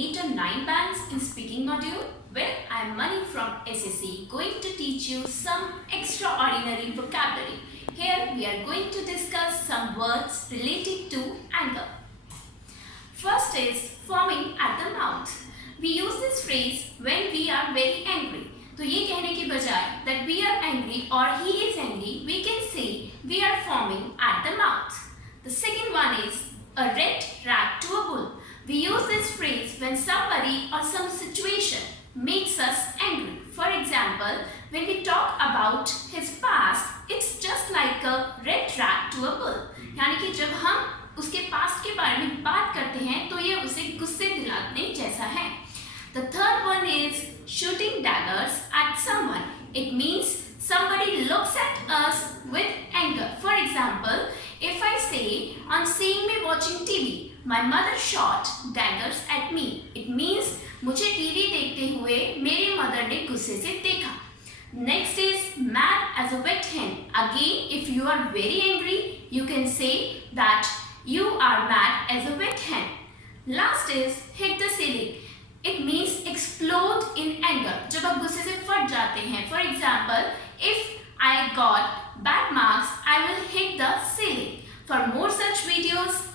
8 or 9 bands in speaking module where I am Mani from SSC going to teach you some extraordinary vocabulary. Here we are going to discuss some words related to anger. First is foaming at the mouth. We use this phrase when we are very angry. तो ये कहने के बजाय that we are angry or he is angry, we can say we are foaming at the mouth. The second one is a red rag to a bull. We use this phrase when somebody or some situation makes us angry. For example, when we talk about his past, it's just like a red rag to a bull. यानी कि जब हम उसके past के बारे में बात करते हैं तो ये उसे गुस्से दिलाने जैसा है. The third one is shooting daggers at someone. It means somebody looks at us with anger. For example, if I say on seeing me watching TV, my mother shot daggers at me. It means मुझे TV देखते हुए मेरी mother ने गुस्से से देखा. Next is mad as a wet hen. Again, if you are very angry, you can say that you are mad as a wet hen. Last is hit the ceiling. It means explode in anger. जब आप गुस्से से फट जाते हैं. For example, if I got bad marks, I will hit the ceiling. For more such videos,